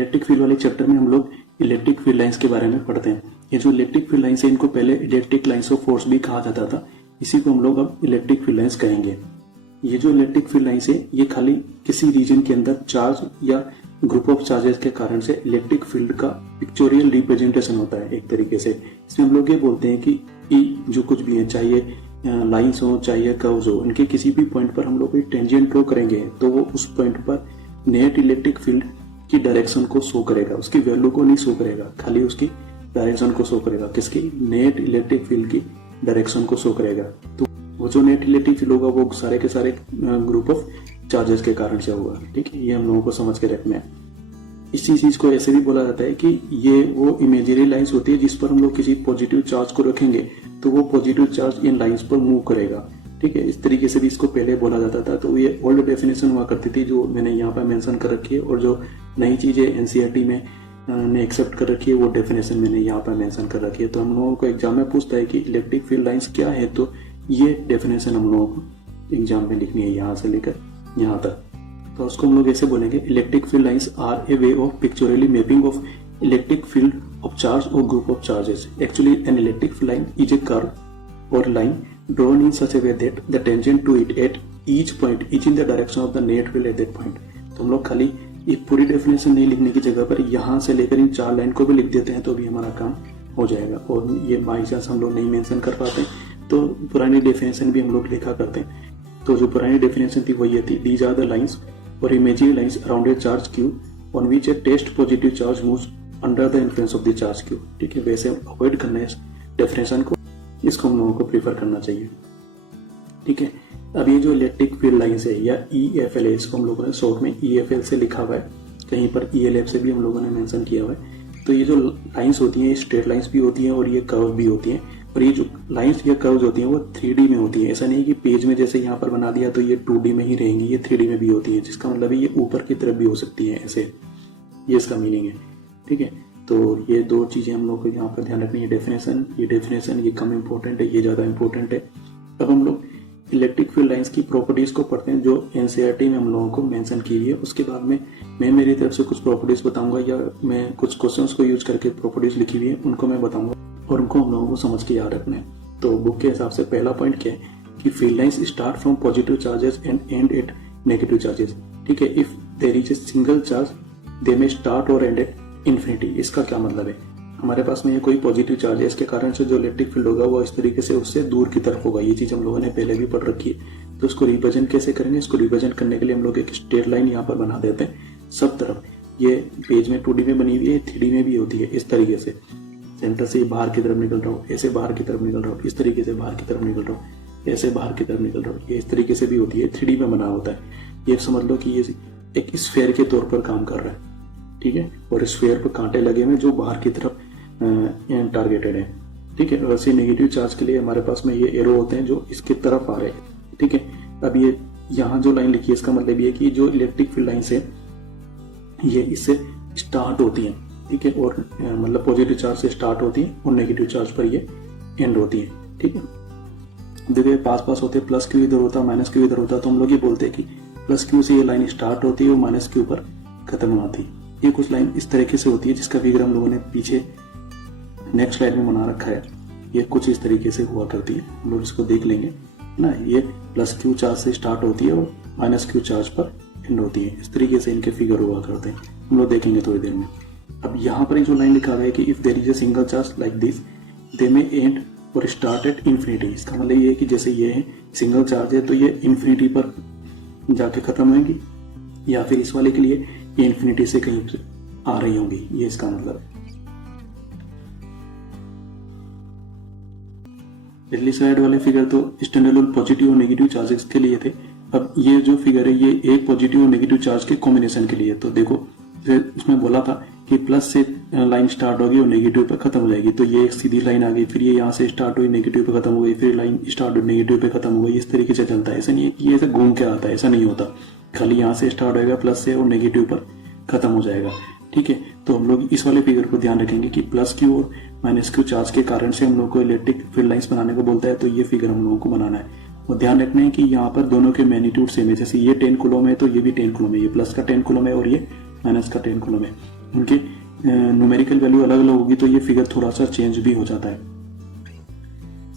Electric field वाले chapter में हम लोग इलेक्ट्रिक फील्ड लाइंस के बारे में पढ़ते हैं। ये जो इलेक्ट्रिक फील्ड लाइंस है इनको पहले इलेक्ट्रिक लाइंस ऑफ फोर्स भी कहा जाता था, इसी को हम लोग अब इलेक्ट्रिक फील्ड लाइंस कहेंगे। ये जो इलेक्ट्रिक फील्ड लाइंस है ये खाली किसी रीजन के अंदर चार्ज या ग्रुप ऑफ चार्जेस के कारण से इलेक्ट्रिक फील्ड का पिक्चोरियल रिप्रेजेंटेशन होता है एक तरीके से। इसमें हम लोग ये बोलते हैं कि जो कुछ भी है, चाहे लाइंस हो चाहे कर्व्स हो, उनके किसी भी पॉइंट पर हम लोग कोई टेंजेंट ड्रॉ करेंगे तो वो उस पॉइंट पर नेट इलेक्ट्रिक फील्ड की डायरेक्शन को शो करेगा, उसकी वैल्यू को नहीं शो करेगा, खाली उसकी डायरेक्शन को शो करेगा। किसकी? नेट इलेक्ट्रिक फील्ड की डायरेक्शन को शो करेगा। तो वो जो नेट इलेक्ट्रिक फील्ड होगा वो सारे के सारे ग्रुप ऑफ चार्जेस के कारण से होगा। ठीक है, ये हम लोगों को समझ के रखना है। इसी चीज को ऐसे भी बोला जाता है कि ये वो इमेजिनरी लाइंस होती है जिस पर हम लोग किसी पॉजिटिव चार्ज को रखेंगे तो वो पॉजिटिव चार्ज इन लाइंस पर मूव करेगा। ठीक है, इस तरीके से भी इसको पहले बोला जाता था। तो ये ओल्ड डेफिनेशन हुआ करती थी जो मैंने यहाँ पर मेंशन कर रखी है, और जो नई चीजें एनसीईआरटी में ने एक्सेप्ट कर रखी है वो डेफिनेशन मैंने यहाँ पर मेंशन कर रखी है। तो हम लोगों को एग्जाम में पूछता है कि इलेक्ट्रिक फील्ड लाइंस क्या है, तो ये डेफिनेशन हम लोगों को एग्जाम में लिखनी है यहाँ से लेकर यहाँ तक। तो उसको हम लोग ऐसे बोलेंगे, electric field lines are a way of pictorially mapping of electric field of charge or group of charges. Actually, an electric field line is a curve or line drawn in such a way that the tangent to it at each point is in the direction of the net field at that point. तो हम लोग खाली ये पूरी definition नहीं लिखने की जगह पर यहाँ से लेकर इन चार लाइन को भी लिख देते हैं तो भी हमारा काम हो जाएगा। और ये बाई चांस हम लोग नहीं मेंशन कर पाते तो पुरानी डेफिनेशन भी हम लोग लिखा करते हैं। तो जो पुरानी डेफिनेशन थी वो ये थी, दीज आर द लाइंस और imaginary lines around a charge q on which a test positive charge moves under the influence of the charge q. ठीक है, वैसे अवॉइड करना है इस डेफिनेशन को, इसको हम लोगों को प्रीफर करना चाहिए। ठीक है, अब ये जो इलेक्ट्रिक फील्ड लाइंस है या EFL है, इसको हम लोगों ने शॉर्ट में EFL से लिखा हुआ है, कहीं पर ELF से भी हम लोगों ने मेंशन किया हुआ है। तो ये जो लाइंस होती हैं स्ट्रेट लाइंस भी होती हैं और ये कर्व भी होती हैं, और ये जो लाइंस या कर्व्स होती हैं वो 3D में होती है। ऐसा नहीं कि पेज में जैसे यहाँ पर बना दिया तो ये 2D में ही रहेंगी, ये 3D में भी होती है, जिसका मतलब है ये ऊपर की तरफ भी हो सकती है, ऐसे ये इसका मीनिंग है। ठीक है, तो ये दो चीजें हम लोग को यहाँ पर ध्यान रखनी है। डेफिनेशन ये कम इंपॉर्टेंट है, ये ज्यादा इंपॉर्टेंट है। अब हम लोग इलेक्ट्रिक फील्ड लाइंस की प्रॉपर्टीज को पढ़ते हैं जो एनसीईआरटी में हम लोगों को मेंशन की है। उसके बाद में मैं मेरी तरफ से कुछ प्रॉपर्टीज बताऊंगा या मैं कुछ क्वेश्चंस को यूज करके प्रॉपर्टीज लिखी हुई है उनको मैं बताऊंगा और उनको हम लोगों को समझ के याद रखना है। तो बुक के हिसाब से पहला पॉइंट क्या है कि field lines start from positive charges and end at negative charges. ठीक है, if there is a single charge they may start और एंड एट इन्फिनिटी। इसका क्या मतलब है, हमारे पास में ये कोई पॉजिटिव चार्ज है, इसके कारण से जो इलेक्ट्रिक फील्ड होगा वो इस तरीके से उससे दूर की तरफ होगा। ये चीज हम लोगों ने पहले भी पढ़ रखी है। तो उसको रिप्रेजेंट कैसे करेंगे, इसको रिप्रेजेंट करने के लिए हम लोग एक स्ट्रेट लाइन यहाँ पर बना देते हैं सब तरफ। ये पेज में 2D में बनी हुई है, 3D में भी होती है। इस तरीके से सेंटर से बाहर की तरफ निकल रहा हूँ, ऐसे बाहर की तरफ निकल रहा हूँ, इस तरीके से बाहर की तरफ निकल रहा हूँ, ऐसे बाहर की तरफ निकल रहा हूँ, ये इस तरीके से भी होती है। 3D में बना होता है। ये समझ लो कि ये एक स्फेयर के तौर पर काम कर रहा है। ठीक है, और स्फेयर पर कांटे लगे हुए जो बाहर की तरफ टारगेटेड है। ठीक है, वैसे नेगेटिव चार्ज के लिए हमारे पास में ये एरो होते हैं जो इसकी तरफ आ रहे हैं। ठीक है, अब ये यहाँ जो लाइन लिखी है इसका मतलब ये कि जो इलेक्ट्रिक फील्ड लाइन से ये इससे स्टार्ट होती है। ठीक है, और मतलब पॉजिटिव चार्ज से स्टार्ट होती है और नेगेटिव चार्ज पर ये एंड होती है। ठीक है, देखिए पास पास होते प्लस क्यू इधर होता माइनस क्यू इधर होता, तो हम लोग ये बोलते हैं कि प्लस क्यू से ये लाइन स्टार्ट होती है और माइनस क्यू पर खत्म होती है। ये कुछ लाइन इस तरीके से होती है जिसका फिगर हम लोगों ने पीछे नेक्स्ट स्लाइड में बना रखा है। ये कुछ इस तरीके से हुआ करती है, हम लोग इसको देख लेंगे ना। ये प्लस क्यू चार्ज से स्टार्ट होती है और माइनस क्यू चार्ज पर एंड होती है। इस तरीके से इनके फिगर हुआ करते हैं, हम लोग देखेंगे थोड़ी देर में। अब यहाँ पर जो लाइन लिखा हुआ है कि if there is a single charge like this they may end और स्टार्ट एट इन्फिनिटी। इसका मतलब ये है कि जैसे ये है सिंगल चार्ज है तो ये इन्फिनिटी पर जाके खत्म होंगी, या फिर इस वाले के लिए ये इन्फिनिटी से कहीं आ रही होंगी। ये इसका मतलब है। पिछली स्लाइड वाले फिगर तो स्टैंडर्ड पॉजिटिव और नेगेटिव चार्जेस के लिए थे। अब ये जो फिगर है ये एक पॉजिटिव और नेगेटिव चार्ज के कॉम्बिनेशन के लिए। तो देखो उसमें बोला था कि प्लस से लाइन स्टार्ट होगी और नेगेटिव पे खत्म हो जाएगी। तो ये एक सीधी लाइन आ गई, फिर ये यहाँ से स्टार्ट हुई नेगेटिव पे खत्म हो गई, फिर लाइन स्टार्ट हुई नेगेटिव पे खत्म हो गई। इस तरीके से चलता है। ऐसा नहीं है कि ये ऐसे घूम के आता है, ऐसा नहीं होता। खाली यहाँ से स्टार्ट होगा प्लस से और नेगेटिव पर खत्म हो जाएगा। ठीक है, तो हम लोग इस वाले फिगर को ध्यान रखेंगे कि प्लस क्यू और माइनस क्यू चार्ज के कारण से हम लोग को इलेक्ट्रिक फील्ड लाइंस बनाने को बोलता है। तो ये फिगर हम लोगों को बनाना है और ध्यान रखना है कि यहाँ पर दोनों के मैग्नीट्यूड सेम है। जैसे ये 10 कूलम है तो ये भी 10 कूलम है, ये प्लस का 10 कूलम है और ये माइनस का 10 कूलम है। उनके न्यूमेरिकल वैल्यू अलग अलग होगी तो ये फिगर थोड़ा सा चेंज भी हो जाता है।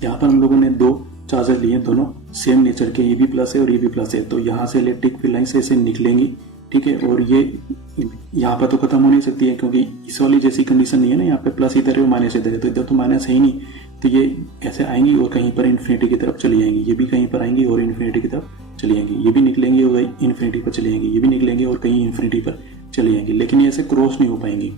यहाँ पर हम लोगों ने दो चार्जेस लिए, दोनों सेम नेचर के, ये भी प्लस है और ये भी प्लस है, तो यहाँ से इलेक्ट्रिक फील्ड लाइंस ऐसे निकलेंगी, ठीक है। और ये यहाँ पर तो खत्म हो नहीं सकती है क्योंकि इस वाली जैसी कंडीशन नहीं है ना, यहाँ पे प्लस इधर है माइनस इधर है, तो इधर तो माइनस है ही नहीं, तो ये ऐसे आएंगी और कहीं पर इन्फिनिटी की तरफ चली जाएंगी, ये भी कहीं पर आएंगी और इन्फिनिटी की तरफ चली जाएंगी, ये भी निकलेंगी और इन्फिनिटी पर चली जाएंगी, ये भी निकलेंगे और कहीं इन्फिनिटी पर चली जाएंगी, लेकिन ये ऐसे क्रॉस नहीं हो पाएंगी,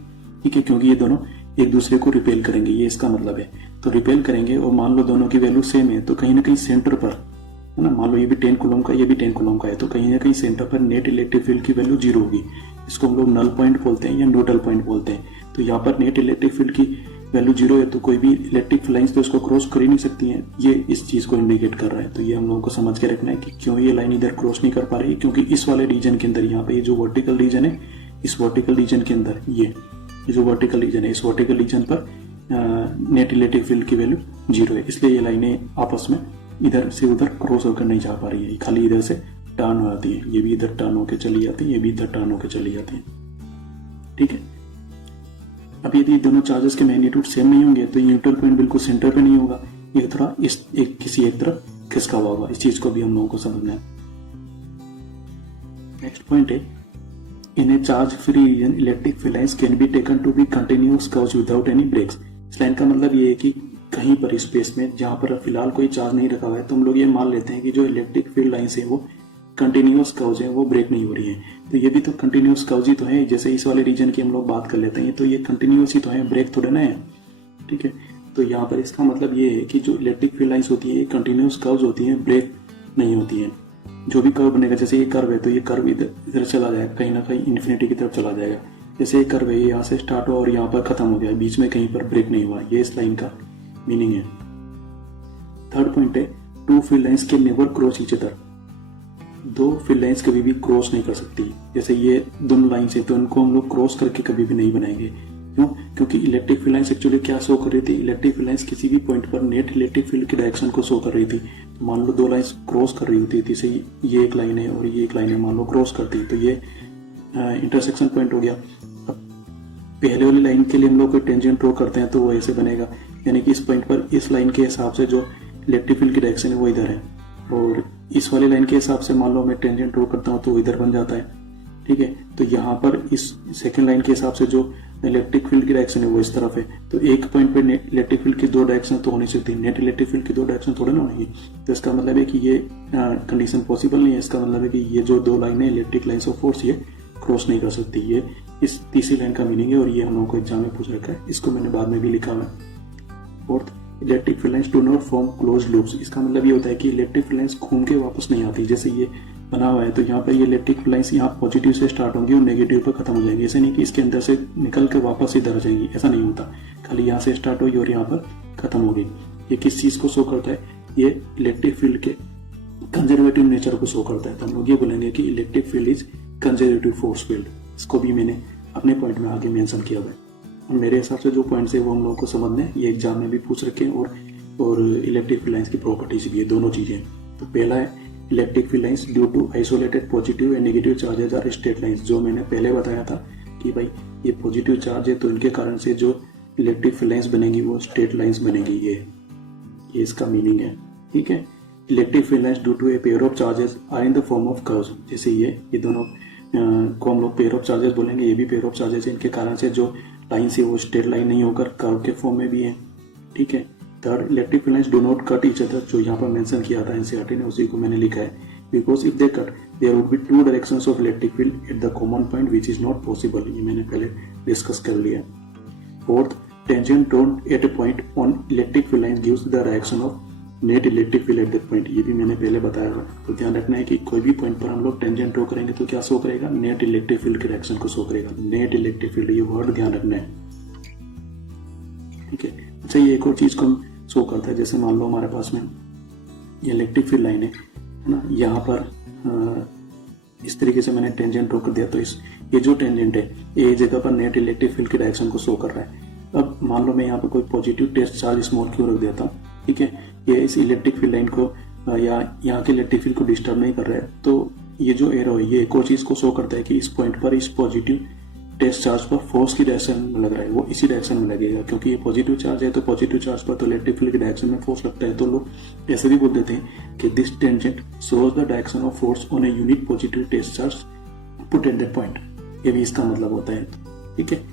ठीक है, क्योंकि ये दोनों एक दूसरे को रिपेल करेंगे, ये इसका मतलब है। तो रिपेल करेंगे और मान लो दोनों की वैल्यू सेम है, तो कहीं ना कहीं सेंटर पर, है ना, मान लो ये भी 10 कूलम का, ये भी 10 कूलम का है, तो कहीं ना कहीं सेंटर पर नेट इलेक्ट्रिक फील्ड की वैल्यू 0 होगी। इसको हम लोग नल पॉइंट बोलते हैं या न्यूट्रल पॉइंट बोलते हैं। तो यहाँ पर नेट इलेक्ट्रिक फील्ड की वैल्यू 0 है, तो कोई भी इलेक्ट्रिक फील्ड लाइंस तो इसको क्रॉस कर ही नहीं सकती है, ये इस चीज को इंडिकेट कर रहा है। तो ये हम लोगों को समझ के रखना है कि क्यों ये लाइन इधर क्रॉस नहीं कर पा रही है, क्योंकि इस वाले रीजन के अंदर, यहाँ पे ये जो वर्टिकल रीजन है, इस वर्टिकल रीजन के अंदर ये जो वर्टिकल रीजन है, इस वर्टिकल रीजन पर नेट इलेक्ट्रिक फील्ड की वैल्यू 0 है, इसलिए ये लाइनें आपस में इधर से उधर क्रॉस होकर नहीं जा पा रही है, खाली इधर से टर्न हो जाती है, ये भी इधर टर्न होकर चली जाती है, ये भी इधर टर्न होकर चली जाती है, ठीक है। अब यदि दोनों चार्जेस के मैग्नीट्यूड सेम नहीं होंगे तो न्यूट्रल पॉइंट बिल्कुल सेंटर पे नहीं होगा, ये थोड़ा इस किसी एक तरफ खिसका हुआ होगा, इस चीज को भी हम लोगों को समझना है। नेक्स्ट पॉइंट है, in a charge free region electric field lines can be taken to be continuous curves without any breaks. इस लाइन का मतलब ये है कि कहीं पर स्पेस में जहां पर फिलहाल कोई चार्ज नहीं रखा हुआ है, तो हम लोग ये मान लेते हैं कि जो इलेक्ट्रिक फील्ड लाइंस है वो कंटिन्यूअस कर्व्स है, वो ब्रेक नहीं हो रही है। तो ये भी तो कंटिन्यूअस कर्व्स ही तो है, जैसे इस वाले रीजन की हम लोग बात कर लेते हैं, तो ये कंटिन्यूअस ही तो है, ब्रेक थोड़े ना है, ठीक है। तो यहाँ पर इसका मतलब ये है कि जो इलेक्ट्रिक फील्ड लाइंस होती है, ये कंटिन्यूअस कर्व्स होती है, ब्रेक नहीं होती है। जो भी कर्व बनेगा, जैसे ये कर्व है तो ये कर्व इधर चला जाएगा, कहीं ना कहीं इन्फिनिटी की तरफ चला जाएगा। जैसे ये कर्व है, ये यहाँ से स्टार्ट हुआ और यहाँ पर खत्म हो गया, बीच में कहीं पर ब्रेक नहीं हुआ, ये इस लाइन का मीनिंग है। थर्ड पॉइंट है, two field lines can never cross each other. दो फील्ड लाइंस कभी भी क्रॉस नहीं कर सकती। जैसे ये दोनों लाइंस है तो इनको हम लोग क्रॉस करके कभी भी नहीं बनाएंगे। क्यों? क्योंकि इलेक्ट्रिक फील्ड लाइंस एक्चुअली क्या शो कर रही थी, इलेक्ट्रिक फील्ड लाइंस किसी भी पॉइंट पर नेट इलेक्ट्रिक फील्ड की डायरेक्शन को शो कर रही थी। तो मान लो दो लाइंस क्रॉस कर रही होती थी, ये एक लाइन है और ये एक लाइन है, मान लो क्रॉस करती है, तो ये इंटरसेक्शन पॉइंट हो गया। अब पहले वाली लाइन के लिए हम लोग कोई टेंजेंट ड्रॉ करते हैं तो वो ऐसे बनेगा, यानी कि इस पॉइंट पर इस लाइन के हिसाब से जो इलेक्ट्रिक फील्ड की डायरेक्शन है वो इधर है, और इस वाली लाइन के हिसाब से मान लो मैं टेंजेंट ड्रॉ करता हूँ तो वो इधर बन जाता है, ठीक है। तो यहाँ पर इस सेकंड लाइन के हिसाब से जो इलेक्ट्रिक फील्ड की डायरेक्शन है वो इस तरफ है, तो एक पॉइंट पे इलेक्ट्रिक फील्ड की दो डायरेक्शन तो होनी सकती है, नेट इलेक्ट्रिक फील्ड की दो डायरेक्शन थोड़े ना होंगी। तो इसका मतलब है कि ये कंडीशन पॉसिबल नहीं है। इसका मतलब है कि ये जो दो लाइनें इलेक्ट्रिक लाइन्स ऑफ फोर्स ये क्रॉस नहीं कर सकती। ये इस तीसरी लाइन का मीनिंग है और ये हम लोगों को एग्जाम में पूछ रखा है, इसको मैंने बाद में भी लिखा हुआ है। Fourth, electric field lines do not form close loops. इसका मतलब ये होता है कि इलेक्ट्रिक फील्ड लाइन्स घूम के वापस नहीं आती। जैसे ये बना हुआ है तो यहाँ पर ये इलेक्ट्रिक फील्ड लाइन्स यहाँ पॉजिटिव से स्टार्ट होंगी और नेगेटिव पर खत्म हो जाएंगी। ऐसे नहीं कि इसके अंदर से निकल के वापस इधर आ जाएंगी, ऐसा नहीं होता। खाली यहाँ से स्टार्ट हुई और यहाँ पर खत्म हो गई। ये किस चीज को शो करता है? ये इलेक्ट्रिक फील्ड के कंजर्वेटिव नेचर को शो करता है। तो हम लोग ये बोलेंगे कि electric field is conservative force field. इसको भी मैंने अपने पॉइंट में आगे मेंशन किया हुआ है। और मेरे हिसाब से जो पॉइंट्स है वो हम लोगों को समझने हैं, ये एग्जाम में भी पूछ रखे हैं और इलेक्ट्रिक फील्ड लाइन्स की प्रॉपर्टीज भी है, दोनों चीजें। तो पहला है electric field lines due to isolated positive and negative charges are straight lines. जो मैंने पहले बताया था कि भाई ये पॉजिटिव चार्ज है तो इनके कारण से जो इलेक्ट्रिक फील्ड लाइन्स बनेगी वो स्ट्रेट लाइन्स बनेगी। ये इसका मीनिंग है, ठीक है। Electric field lines due to a pair of charges are in the form of curves. जैसे ये दोनों को हम लोग पेयर ऑफ चार्जेस बोलेंगे, ये भी पेयर ऑफ चार्जेस है। इनके कारण से जो लाइन है वो स्ट्रेट लाइन नहीं होकर कर्व के फॉर्म में भी है, ठीक है। Third, electric field lines do not cut each other. जो यहाँ पर मेंशन किया था एनसीईआरटी ने, उसी को मैंने लिखा है। Because if they cut there would be two directions of electric field at the common point which is not possible. ये मैंने पहले डिस्कस कर लिया। Fourth, tangent drawn at a point on electric field line gives the direction of net electric field at that point. ये भी मैंने पहले बताया था। तो ध्यान रखना है कि कोई भी पॉइंट पर हम लोग टेंजेंट ड्रॉ करेंगे तो क्या शो करेगा? नेट इलेक्ट्रिक फील्ड की डायरेक्शन को शो करेगा। नेट इलेक्ट्रिक फील्ड, ये वर्ड ध्यान रखना है, ठीक है। अच्छा, ये एक और चीज को शो करता है। जैसे मान लो हमारे पास में ये इलेक्ट्रिक फील्ड लाइन है ना, यहाँ पर इस तरीके से मैंने टेंजेंट ड्रॉ कर दिया। तो ये जो टेंजेंट है ये जगह पर नेट इलेक्ट्रिक फील्ड की डायरेक्शन को शो कर रहा है। अब मान लो मैं यहाँ पर कोई positive test charge small q रख देता हूँ, ठीक है। ये इस इलेक्ट्रिक फील्ड लाइन को या यहाँ के इलेक्ट्रिक फील्ड को डिस्टर्ब नहीं कर रहा है। तो ये जो एरो है ये एक और चीज को शो करता है कि इस पॉइंट पर इस पॉजिटिव टेस्ट चार्ज पर फोर्स की डायरेक्शन में लग रहा है वो इसी डायरेक्शन में लगेगा, क्योंकि ये पॉजिटिव चार्ज है तो पॉजिटिव चार्ज पर तो इलेक्ट्रिक फील्ड की डायरेक्शन में फोर्स लगता है। तो लोग ऐसे भी बोल देते हैं कि this tangent shows the direction of force on a unit positive test charge put at that point, ये भी इसका मतलब होता है। ठीक है,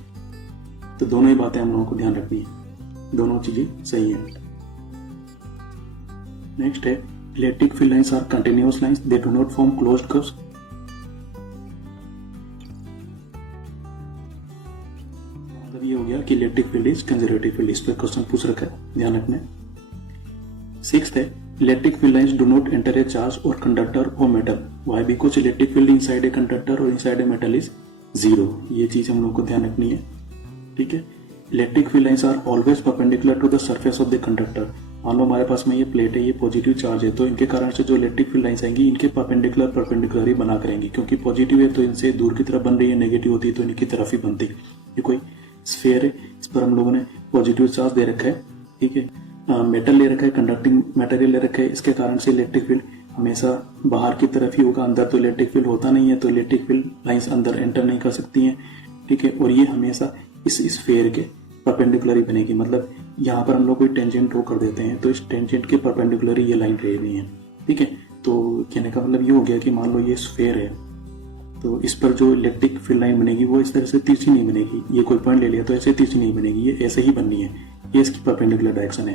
तो दोनों ही बातें हम लोगों को ध्यान रखनी है, दोनों चीजें सही है। नेक्स्ट है electric field lines are continuous lines, they do not form closed curves. मतलब ये हो गया कि electric field is conservative field, इस पर क्वेश्चन पूछ रखा है, ध्यान रखना है। सिक्स्थ है electric field lines do not enter a charge or conductor or metal, why? Because electric field inside a conductor or inside a metal is zero. ये चीज हम लोग को ध्यान रखनी है। ठीक है, electric field lines are always perpendicular to the surface of the conductor. मान लो हमारे पास में ये प्लेट है, ये पॉजिटिव चार्ज है, तो इनके कारण से जो इलेक्ट्रिक फील्ड लाइंस आएंगी इनके परपेंडिकुलर ही बना करेंगी, क्योंकि पॉजिटिव है तो इनसे दूर की तरफ बन रही है, नेगेटिव होती है तो इनकी तरफ ही बनती है। ये कोई स्फेयर है, इस पर हम लोगों ने पॉजिटिव चार्ज दे रखा है। ठीक है, मेटल ले रखा है, कंडक्टिंग मटेरियल ले रखा है, इसके कारण से इलेक्ट्रिक फील्ड हमेशा बाहर की तरफ ही होगा, अंदर तो इलेक्ट्रिक फील्ड होता नहीं है, तो इलेक्ट्रिक फील्ड लाइंस अंदर एंटर नहीं कर सकती हैं। ठीक है, और ये हमेशा इस स्फेयर के परपेंडिकुलर ही बनेगी। मतलब यहाँ पर हम लोग कोई टेंजेंट ड्रॉ कर देते हैं तो इस टेंजेंट के परपेंडिकुलर ही ये लाइन रह रही है। ठीक है, तो कहने का मतलब ये हो गया कि मान लो ये स्फेयर है, तो इस पर जो इलेक्ट्रिक फील्ड लाइन बनेगी वो इस तरह से तिरछी नहीं बनेगी। ये कोई पॉइंट ले लिया तो ऐसे तिरछी नहीं बनेगी, ये ऐसे ही बननी है, ये इसकी परपेंडिकुलर डायरेक्शन है।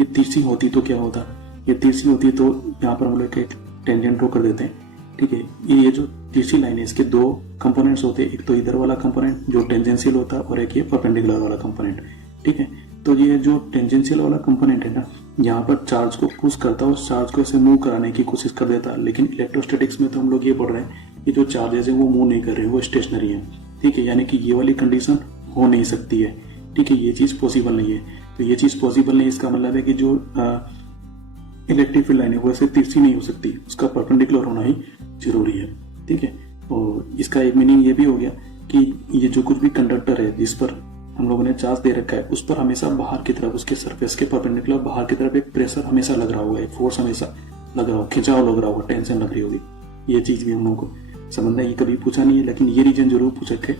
ये तिरछी होती तो क्या होता, ये तिरछी होती तो यहाँ पर हम लोग एक टेंजेंट ड्रॉ कर देते हैं। ठीक है, ये जो तिरछी लाइन है इसके दो कंपोनेंट्स होते हैं, एक तो इधर वाला कंपोनेंट जो टेंजेंशियल होता है और एक ये परपेंडिकुलर वाला कंपोनेंट। ठीक है, तो ये जो टेंजेंशियल वाला कंपोनेंट है ना, यहाँ पर चार्ज को पुश करता है और चार्ज को ऐसे मूव कराने की कोशिश कर देता है। लेकिन इलेक्ट्रोस्टैटिक्स में तो हम लोग ये पढ़ रहे हैं कि जो चार्जेस है वो मूव नहीं कर रहे हैं, वो स्टेशनरी है। ठीक है, यानी कि ये वाली कंडीशन हो नहीं सकती है। ठीक है, ये चीज पॉसिबल नहीं है। तो ये चीज पॉसिबल नहीं, इसका मतलब है कि जो इलेक्ट्रिक फील्ड लाइन है वो ऐसे तिरछी नहीं हो सकती, उसका परपेंडिकुलर होना ही जरूरी है। ठीक है, और इसका एक मीनिंग ये भी हो गया कि ये जो कुछ भी कंडक्टर है जिस पर हम लोगों ने चार्ज दे रखा है उस पर हमेशा बाहर की तरफ, उसके सरफेस के परपेंडिकुलर बाहर की तरफ एक प्रेशर हमेशा लग रहा होगा, एक फोर्स हमेशा लग रहा होगा, खिंचाव लग रहा होगा, टेंशन लग रही होगी। ये चीज भी हम लोगों को समझना है। ये कभी पूछा नहीं है लेकिन ये रीजन जरूर पूछ रखे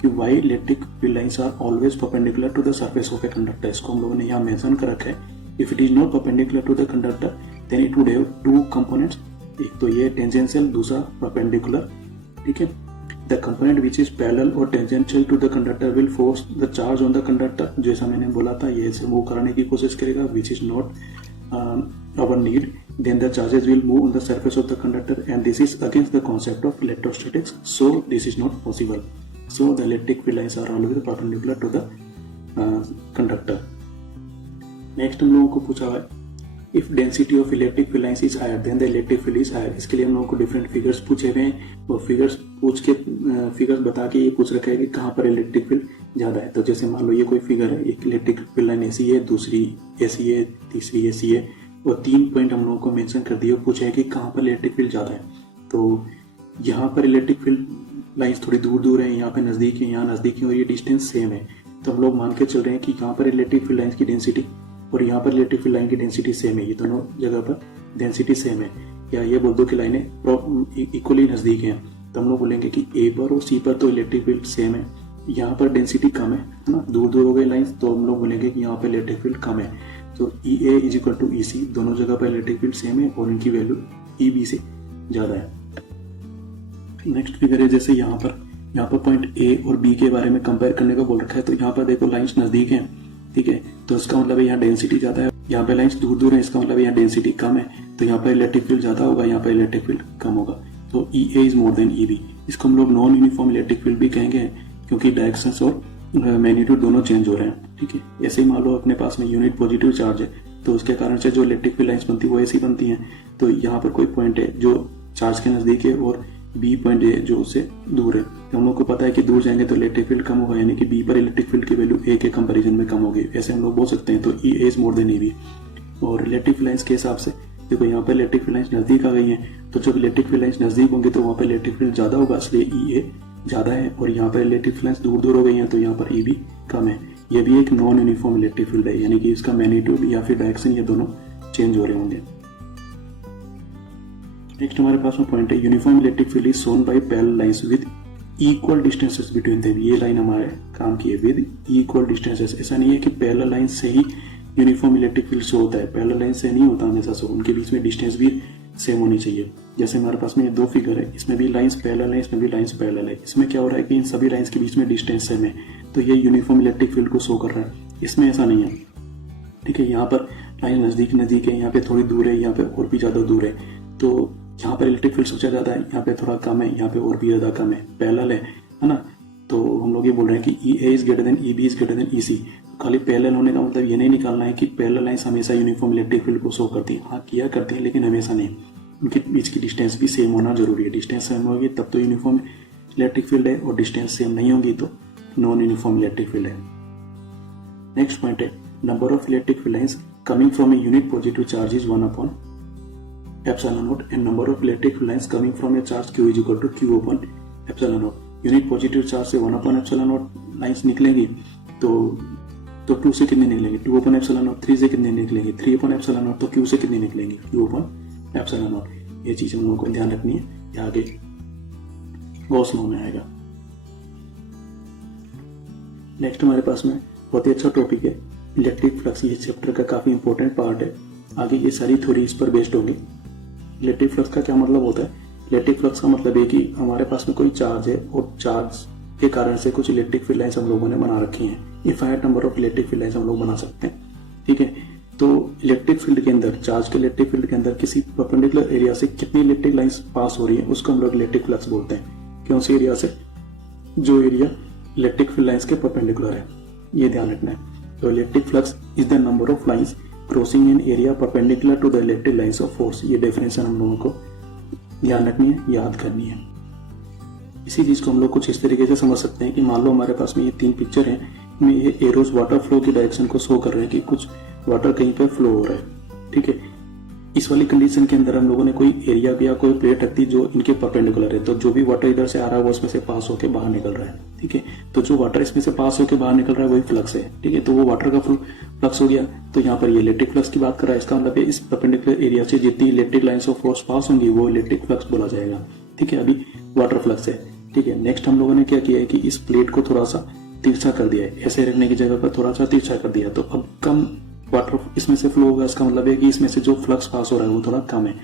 कि why electric field lines are always perpendicular to the surface of a conductor. इसको हम लोगों ने यहाँ मेंशन कर रखा है। If it is not perpendicular to the conductor then it would have two components, एक तो ये टेंजेंशियल, दूसरा परपेंडिकुलर। ठीक है, the component which is parallel or tangential to the conductor will force the charge on the conductor, जैसा मैंने बोला था ये ऐसे मूव कराने की कोशिश करेगा, which is not our need, then the charges will move on the surface of the conductor and this is against the concept of electrostatics, so this is not possible. So the electric field lines are always perpendicular to the conductor. Next हम लोगों को पूछा है if density of electric field lines is higher then the electric field is higher। इसके लिए हम लोगों को डिफरेंट फिगर्स पूछे हुए हैं और फिगर्स बता के ये पूछ रखा है कि कहाँ पर इलेक्ट्रिक फील्ड ज्यादा है। तो जैसे मान लो ये कोई फिगर है, एक इलेक्ट्रिक फील्ड लाइन ऐसी है, दूसरी ऐसी है, तीसरी ऐसी है और 3 पॉइंट हम लोगों को मेंशन कर दिए और पूछा है कि कहाँ पर इलेक्ट्रिक फील्ड ज्यादा है। तो यहाँ पर इलेक्ट्रिक फील्ड लाइंस थोड़ी दूर दूर है, यहाँ पे नजदीक है, यहाँ नजदीक है और ये डिस्टेंस सेम है। तो हम लोग मान के चल रहे हैं कि यहाँ पर इलेक्ट्रिक फील्ड लाइंस की डेंसिटी और यहाँ पर इलेक्ट्रिक फील्ड लाइन की डेंसिटी सेम है, ये दोनों जगह पर डेंसिटी सेम है। या ये बोल दो कि लाइनें इक्वली नजदीक हैं, तो हम लोग बोलेंगे कि ए पर और सी पर तो इलेक्ट्रिक फील्ड सेम है, यहाँ पर डेंसिटी कम है ना, दूर दूर हो गए लाइंस, तो हम लोग बोलेंगे कि यहाँ पर इलेक्ट्रिक फील्ड कम है। तो E A is equal to ई सी, दोनों जगह पर इलेक्ट्रिक फील्ड सेम है और इनकी वैल्यू ई बी से ज्यादा है। नेक्स्ट फिगर है, जैसे यहाँ पर पॉइंट ए और बी के बारे में कंपेयर करने का बोल रखा है। तो यहाँ पर देखो लाइंस नजदीक हैं, ठीक है, तो इसका मतलब है यहाँ डेंसिटी ज्यादा है, यहाँ पे लाइंस दूर दूर है, इसका मतलब यहाँ डेंसिटी कम है, तो यहाँ पर इलेक्ट्रिक फील्ड ज्यादा होगा, यहाँ पर इलेक्ट्रिक फील्ड कम होगा। तो E A is more than E B. इसको हम लोग नॉन यूनिफॉर्म इलेक्ट्रिक फील्ड भी कहेंगे क्योंकि डायरेक्शंस और मैग्नीट्यूड दोनों चेंज हो रहे हैं। ठीक है, ऐसे ही मान लो अपने पास में यूनिट पॉजिटिव चार्ज है तो उसके कारण से जो इलेक्ट्रिक फील्ड लाइंस बनती है वो ऐसी बनती हैं। तो यहाँ पर कोई पॉइंट है जो चार्ज के नजदीक है और बी पॉइंट है जो उससे दूर है, तो हम लोग को पता है कि दूर जाएंगे तो इलेक्ट्रिक फील्ड कम होगा, यानी कि बी पर इलेक्ट्रिक फील्ड की वैल्यू ए के कंपैरिजन में कम होगी, ऐसे हम लोग बोल सकते हैं। तो E A is more than E B. और इलेक्ट्रिक फील्ड लाइंस के हिसाब से देखो यहाँ पर इलेक्ट्रिक फील्ड लाइंस नजदीक आ गई हैं, तो जब इलेक्ट्रिक फील्ड लाइंस नजदीक होंगे तो वहाँ पर इलेक्ट्रिक फील्ड ज्यादा होगा, इसलिए ई ए ज्यादा है। और यहाँ पर इलेक्ट्रिक फील्ड लाइंस दूर दूर हो गई हैं तो यहाँ पर ई बी कम है। ये भी एक नॉन यूनिफॉर्म इलेक्ट्रिक फील्ड है, यानी कि इसका मैग्नीट्यूड या फिर डायरेक्शन ये दोनों चेंज हो रहे होंगे। नेक्स्ट हमारे पास में पॉइंट है, uniform electric field is shown by parallel lines with equal distances between them, ये लाइन हमारे काम की है, विद इक्वल डिस्टेंसेस। ऐसा नहीं है कि पैरेलल लाइन से ही यूनिफॉर्म इलेक्ट्रिक फील्ड शो होता है, पैरेलल लाइन से नहीं होता हमेशा शो, उनके बीच में डिस्टेंस भी सेम होनी चाहिए। जैसे हमारे पास में ये दो फिगर है, इसमें भी लाइंस पैरेलल है, इसमें भी लाइंस पैरेलल है, इसमें क्या हो रहा है कि इन सभी लाइंस के बीच में डिस्टेंस सेम है, तो ये यूनिफॉर्म इलेक्ट्रिक फील्ड को शो कर रहा है। इसमें ऐसा नहीं है, ठीक है, यहाँ पर लाइन नजदीक नजदीक है, यहाँ पे थोड़ी दूर है, यहाँ पे और भी ज्यादा दूर है, तो यहाँ पर इलेक्ट्रिक फील्ड सबसे ज्यादा है, यहाँ पे थोड़ा कम है, यहाँ पे और भी ज्यादा कम है, पैरेलल है ना। तो हम लोग ये बोल रहे हैं कि EA is greater than EB is greater than EC। खाली पैरेलल होने का मतलब ये नहीं निकालना है कि पैरेलल लाइंस हमेशा यूनिफॉर्म इलेक्ट्रिक फील्ड को शो करती है, हाँ किया करती है, लेकिन हमेशा नहीं, उनके बीच की डिस्टेंस भी सेम होना जरूरी है। डिस्टेंस सेम होगी तब तो यूनिफॉर्म इलेक्ट्रिक फील्ड है, और डिस्टेंस सेम नहीं होगी तो नॉन यूनिफॉर्म इलेक्ट्रिक फील्ड है। नेक्स्ट पॉइंट है, number of electric field lines coming from a unit positive charge is 1 upon epsilon not, and number of electric field lines coming from a charge Q is equal to Q upon epsilon not. Unit positive charge से 1 upon epsilon not lines निकलेंगी, तो 2 से कितने निकलेंगे, 2 upon epsilon not. 3 से कितने निकलेंगे, 3 upon epsilon not. तो Q से कितने निकलेंगे, Q अपॉन एप्सिलॉन नॉट। ये चीज हम लोगों को ध्यान रखनी है, ये आगे गॉस लॉ में आएगा। नेक्स्ट हमारे पास में बहुत ही अच्छा टॉपिक है इलेक्ट्रिक फ्लक्स, ये चैप्टर का काफी इंपॉर्टेंट पार्ट है, आगे ये सारी थ्योरी इस पर बेस्ड होगी। इलेक्ट्रिक फ्लक्स का क्या मतलब होता है, इलेक्ट्रिक फ्लक्स का मतलब है कि हमारे पास में कोई चार्ज है और चार्ज के कारण से कुछ इलेक्ट्रिक फील्ड लाइंस हम लोगों ने बना रखी हैं, infinite number of electric field lines हम लोग बना सकते हैं, ठीक है। तो इलेक्ट्रिक फील्ड के अंदर, चार्ज के इलेक्ट्रिक फील्ड के अंदर किसी परपेंडिकुलर एरिया से कितनी इलेक्ट्रिक लाइंस पास हो रही है उसको हम लोग इलेक्ट्रिक फ्लक्स बोलते हैं। कौन सी एरिया से, जो एरिया इलेक्ट्रिक फील्ड लाइंस के परपेंडिकुलर है, ये ध्यान रखना है। तो electric flux is the number of lines crossing in area perpendicular to the electric lines of force. ये डेफिनेशन हम लोगों को ध्यान रखनी है, याद करनी है। इसी चीज को हम लोग कुछ इस तरीके से समझ सकते हैं कि मान लो हमारे पास में ये 3 पिक्चर हैं, इनमें ये एरोज वाटर फ्लो की डायरेक्शन को शो कर रहे हैं कि कुछ वाटर कहीं पे फ्लो हो रहा है, ठीक है। इस वाली कंडीशन के अंदर हम लोगों ने कोई एरिया या कोई प्लेट रख दी जो इनके परपेंडिकुलर है, तो जो भी वाटर इधर से आ रहा है वो उसमें से पास होकर बाहर निकल रहा है, ठीक है। तो जो वाटर इसमें से पास होकर बाहर निकल रहा है वही फ्लक्स है, ठीक है। तो वो वाटर का फ्लक्स हो गया, तो यहाँ पर ये इलेक्ट्रिक फ्लक्स की बात कर रहा है, इसका मतलब है इस परपेंडिकुलर एरिया से जितनी इलेक्ट्रिक लाइंस ऑफ फोर्स पास होंगी वो इलेक्ट्रिक फ्लक्स बोला जाएगा, ठीक है। अभी वाटर फ्लक्स है, ठीक है। नेक्स्ट हम लोगों ने क्या किया है कि इस प्लेट को थोड़ा सा तिरछा कर दिया है, ऐसे रखने की जगह पर थोड़ा सा तिरछा कर दिया, तो अब कम वाटर इसमें से फ्लो होगा, इसका मतलब है कि इसमें से जो फ्लक्स पास हो रहा है वो थोड़ा कम है।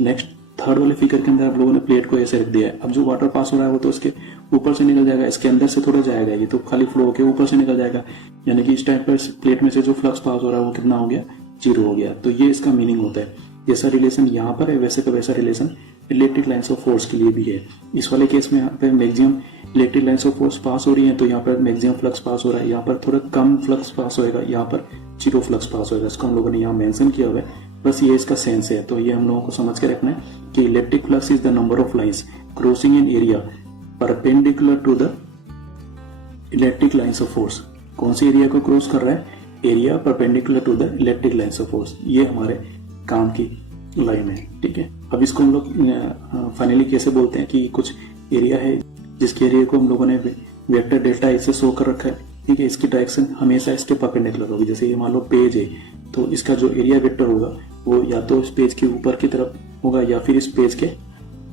नेक्स्ट थर्ड वाले फिगर के अंदर आप लोगों ने प्लेट को ऐसे रख दिया है, अब जो वाटर पास हो रहा है वो तो इसके ऊपर से निकल जाएगा, इसके अंदर से थोड़ा जाएगा, ये तो खाली फ्लो होकर ऊपर से निकल जाएगा, यानी कि इस टाइम पर प्लेट में से जो फ्लक्स पास हो रहा है वो कितना हो गया, 0 हो गया। तो ये इसका मीनिंग होता है। जैसा रिलेशन यहाँ पर है वैसे का वैसा relation electric lines of force के लिए भी है। इस वाले केस में यहाँ पे maximum electric lines of force pass हो रही है, तो यहाँ पर मैक्सिमम फ्लक्स पास हो रहा है, यहाँ पर थोड़ा कम फ्लक्स पास होएगा, यहाँ पर 0 फ्लक्स पास होएगा। इसको हम लोगों ने यहाँ मेंशन किया हुआ है, बस ये इसका सेंस है। तो ये हम लोगों को समझ के रखना है कि electric flux is the number of lines crossing in area perpendicular to the electric lines of force. कौन सी एरिया को क्रॉस कर रहा है, area perpendicular to the electric lines of force, ये हमारे काम की लाइन है, ठीक है। अब इसको हम लोग फाइनली कैसे बोलते हैं कि कुछ एरिया है जिसके एरिया को हम लोगों ने वेक्टर डेल्टा आई से शो कर रखा है, ठीक है। इसकी डायरेक्शन हमेशा इसके परपेंडिकुलर होगी। जैसे ये मान लो पेज है, तो इसका जो एरिया वेक्टर होगा वो या तो इस पेज के ऊपर की तरफ होगा या फिर इस पेज के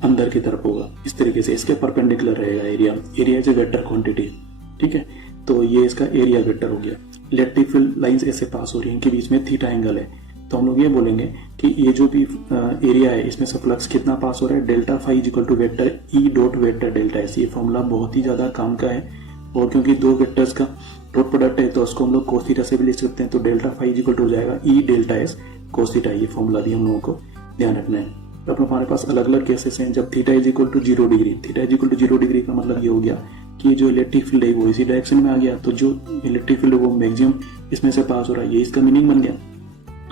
अंदर की तरफ होगा, इस तरीके से इसके परपेंडिकुलर रहेगा area. Area is a vector quantity, ठीक है। तो ये इसका एरिया वेक्टर हो गया। इलेक्ट्रिक फील्ड लाइंस ऐसे पास हो रही है, इनके बीच में थीटा एंगल है, तो हम लोग ये बोलेंगे कि ये जो भी एरिया है इसमें से फ्लक्स कितना पास हो रहा है, delta phi is equal to vector E dot vector delta S. ये फॉर्मूला बहुत ही ज्यादा काम का है, और क्योंकि 2 वेक्टर्स का डॉट प्रोडक्ट है तो उसको हम लोग कोस थीटा से भी लिख सकते हैं। तो delta phi is equal to हो जाएगा E delta S cos theta. ये फॉर्मूला भी हम लोगों को ध्यान रखना है। अब हमारे पास अलग अलग केसेस हैं जब theta is equal to 0 degree. Theta is equal to 0 degree का मतलब ये हो गया कि जो इलेक्ट्रिक फील्ड है वो इसी डायरेक्शन में आ गया, तो जो इलेक्ट्रिक फील्ड है वो मैक्सिमम इसमें से पास हो रहा है, ये इसका मीनिंग बन गया,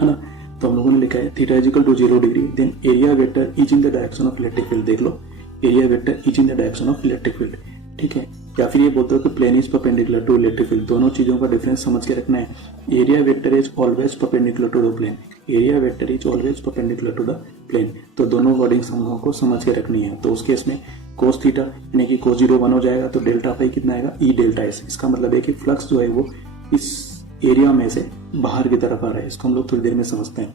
है ना। तो हम लोगों ने लिखा है theta is equal to 0 degree, then area vector is in the direction of electric field. देख लो, area vector is in the direction of electric field, ठीक है। या फिर ये बोलते हो कि plane is perpendicular to electric field. दोनों चीजों का डिफरेंस समझ के रखना है। Area vector is always perpendicular to the plane, area vector is always perpendicular to the plane. तो दोनों वर्डिंग्स हम लोगों को समझ के रखनी है। तो उस केस में कोस थीटा यानी कि कोस 0 1 हो जाएगा, तो डेल्टा फाई कितना आएगा, ई डेल्टा एस। इसका मतलब है कि फ्लक्स जो है वो इस एरिया में से बाहर की तरफ आ रहा है। इसको हम लोग थोड़ी देर में समझते हैं।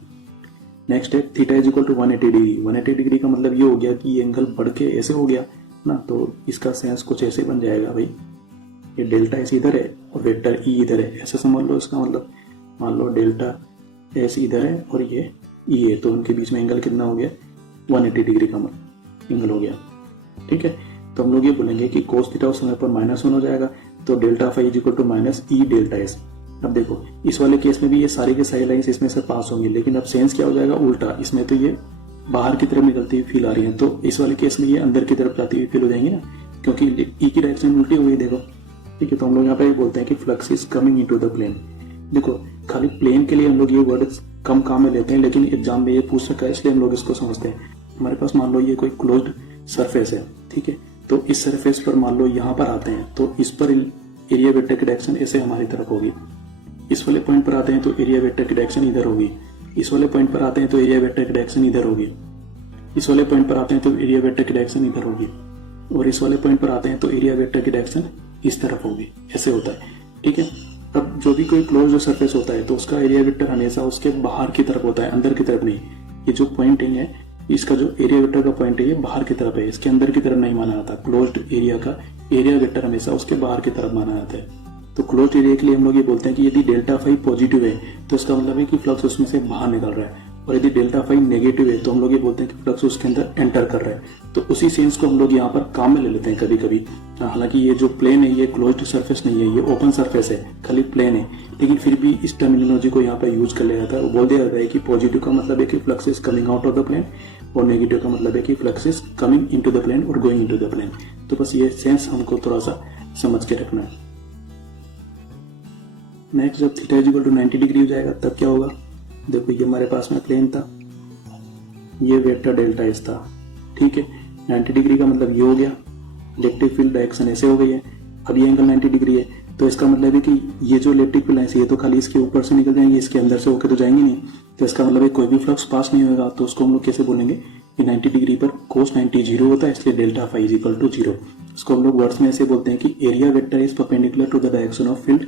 नेक्स्ट है theta is equal to 180 degree. 180 degree का मतलब ये हो गया कि ये एंगल बढ़ के ऐसे हो गया, ना। तो इसका सेंस कुछ ऐसे बन जाएगा भाई, ये डेल्टा एस इधर है और वेक्टर ई इधर है, ऐसे समझ लो। इसका मतलब मान लो डेल्टा एस इधर है और ये ई है, तो उनके बीच में एंगल कितना हो गया, 180 डिग्री का एंगल हो गया। ठीक है, तो हम लोग ये बोलेंगे कि कोस थीटा उस समय पर -1 हो जाएगा, तो delta phi is equal to minus E delta S. अब देखो इस वाले केस में भी ये सारी के सारी लाइंस इसमें से पास होंगी, लेकिन अब सेंस क्या हो जाएगा, उल्टा। इसमें तो ये बाहर की तरफ निकलती हुई फील आ रही है, तो इस वाले केस में ये अंदर की तरफ जाती हुई फील हो जाएंगी ना, क्योंकि ई की डायरेक्शन उल्टी हुई है। देखो ठीक है, तो हम लोग यहाँ पे बोलते हैं कि flux is coming into the plane. देखो खाली प्लेन के लिए हम लोग ये वर्ड कम काम में लेते हैं, लेकिन एग्जाम में ये पूछ सका है इसलिए हम लोग इसको समझते हैं। हमारे पास मान लो ये कोई क्लोज्ड सरफेस है, ठीक है, तो इस सरफेस पर मान लो यहाँ पर आते हैं तो इस पर एरिया वेक्टर की डायरेक्शन ऐसे हमारी तरफ होगी। इस वाले पॉइंट पर आते हैं तो एरिया वेक्टर की डायरेक्शन इधर होगी। इस वाले पॉइंट पर आते हैं तो एरिया वेक्टर की डायरेक्शन इधर होगी। इस वाले पॉइंट पर आते हैं तो एरिया वेक्टर की डायरेक्शन इधर होगी, और इस वाले पॉइंट पर आते हैं तो एरिया वेक्टर की डायरेक्शन इस तरफ होगी। ऐसे होता है, ठीक है। अब जो भी कोई क्लोज सरफेस होता है तो उसका एरिया वेक्टर हमेशा उसके बाहर की तरफ होता है, अंदर की तरफ नहीं। ये जो पॉइंटिंग है, इसका जो एरिया वेक्टर का पॉइंट है ये बाहर की तरफ है, इसके अंदर की तरफ नहीं माना जाता। क्लोज्ड एरिया का एरिया वेक्टर हमेशा उसके बाहर की तरफ माना जाता है। तो क्लोज्ड एरिया के लिए हम लोग ये बोलते हैं कि यदि डेल्टा फाई पॉजिटिव है तो इसका मतलब है कि फ्लक्स उसमें से बाहर निकल रहा है, और यदि डेल्टा फाई नेगेटिव है तो हम लोग ये बोलते हैं कि फ्लक्स उसके अंदर एंटर कर रहा है। तो उसी सेंस को हम लोग यहाँ पर काम में ले लेते हैं कभी कभी। हालांकि ये जो प्लेन है ये क्लोज्ड सरफेस नहीं है, ये ओपन सरफेस है, खाली प्लेन है, लेकिन फिर भी इस टर्मिनोलॉजी को यहाँ पर यूज कर लिया जाता है। वो बोल दिया जाता है कि पॉजिटिव का मतलब है कि flux is coming out of the plane, और नेगेटिव का मतलब है कि flux is coming into the plane और गोइंग इनटू द प्लेन। तो बस ये सेंस हमको थोड़ा सा समझ के रखना है। नेक्स्ट जब theta is equal to 90 degree हो जाएगा तब क्या होगा, देखो ये हमारे पास में प्लेन था, ये वेक्टर डेल्टा एस था, ठीक है। 90 डिग्री का मतलब ये हो गया, इलेक्ट्रिक फील्ड डायरेक्शन ऐसे हो गई है। अब ये एंगल 90 डिग्री है, तो इसका मतलब है कि ये जो इलेक्ट्रिक फील्ड लाइन्स ये तो खाली इसके ऊपर से निकल जाएंगे, इसके अंदर से होकर तो जाएंगे नहीं। तो इसका मतलब है कोई भी फ्लक्स पास नहीं होगा, तो उसको हम लोग कैसे बोलेंगे कि 90 डिग्री पर कोस 90 जीरो होता है, इसलिए delta phi is equal to 0। इसको हम लोग वर्ड्स में ऐसे बोलते हैं कि area vector is perpendicular to the direction of field.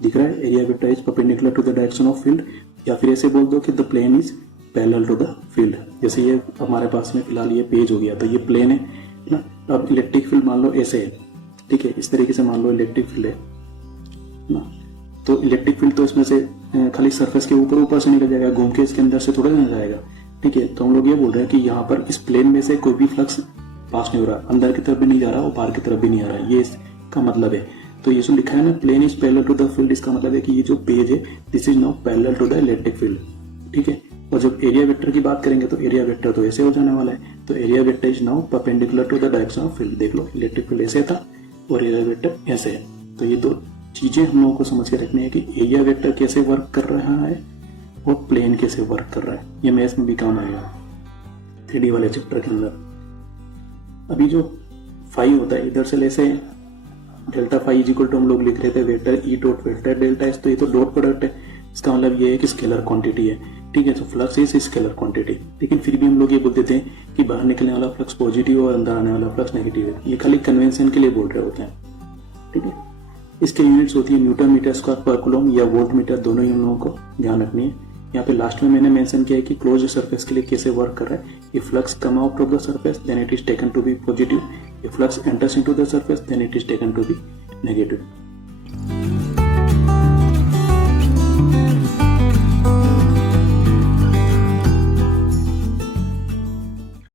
दिख रहा है, area vector is perpendicular to the direction of field, या फिर ऐसे बोल दो कि the plane is parallel to the field. जैसे ये हमारे पास में फिलहाल ये पेज हो गया, तो ये प्लेन है ना। अब इलेक्ट्रिक फील्ड मान लो ऐसे है, ठीक है, इस तरीके से मान लो इलेक्ट्रिक फील्ड है ना। तो इलेक्ट्रिक फील्ड तो इसमें से खाली सरफेस के ऊपर ऊपर से निकल जाएगा, घूम के इसके अंदर से थोड़ा ना जाएगा, ठीक है। तो हम लोग ये बोल रहे हैं कि यहाँ पर इस प्लेन में से कोई भी फ्लक्स पास नहीं हो रहा, अंदर की तरफ भी नहीं जा रहा और बाहर की तरफ भी नहीं आ रहा, ये इसका मतलब है। तो ये जो लिखा है ना plane is parallel to the field, इसका मतलब है कि ये जो पेज है this is now parallel to the electric field, ठीक है। और जब एरिया वेक्टर की बात करेंगे तो एरिया वेक्टर तो ऐसे हो जाने वाला है, तो area vector is now perpendicular to the direction of field. देख लो इलेक्ट्रिक फील्ड ऐसे था और एरिया वेक्टर ऐसे है। तो ये दो चीजें हम लोगों को समझ के रखनी है कि एरिया वेक्टर कैसे वर्क कर रहा है और प्लेन कैसे वर्क कर रहा है। ये मैथ्स में भी काम आएगा 3D वाले चैप्टर के अंदर। अभी जो फाई होता है इधर से ऐसे delta phi is equal to हम लोग लिख रहे थे vector E dot vector delta S, तो ये तो डॉट प्रोडक्ट है, इसका मतलब ये है कि स्केलर क्वांटिटी है, ठीक है। तो फ्लक्स इज स्केलर क्वांटिटी, लेकिन फिर भी हम लोग ये बोल देते हैं कि बाहर निकलने वाला फ्लक्स पॉजिटिव और अंदर आने वाला फ्लक्स नेगेटिव है। ये खाली कन्वेंशन के लिए बोल रहे होते हैं, ठीक है। इसके यूनिट्स होती है न्यूटन मीटर स्क्वायर पर कूलम या वोल्ट मीटर, दोनों ही हम लोगों को ध्यान रखनी है। यहाँ पे लास्ट में मैंने मेंशन किया है कि क्लोज सरफेस के लिए कैसे वर्क कर रहा है। If flux come out of the surface then it is taken to be positive, if flux enters into the surface then it is taken to be negative.